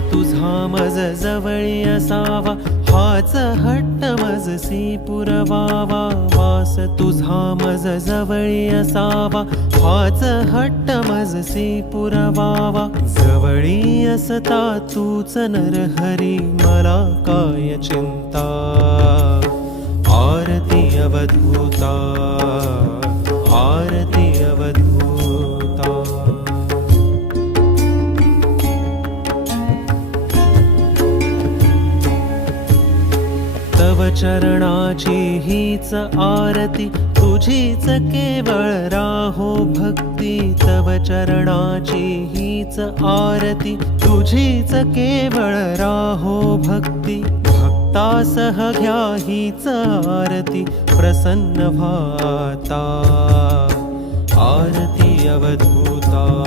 तुझा मज जवळी असावा, हाच हट्ट मजसी पुरवावा. वास तुझा मज जवळी असावा, हाच हट्ट मजसी पुरवावा. जवळी असता तूच नरहरी, मला काय चिंता. आरती अवधूता, आरती अवधूता. तव चरणाची हीच आरती, तुझीच केवळ राहो भक्ती. तव चरणाची हीच आरती, तुझीच केवळ राहो भक्ती. भक्तासह घ्या हीच आरती, प्रसन्न भाता. आरती अवधूता.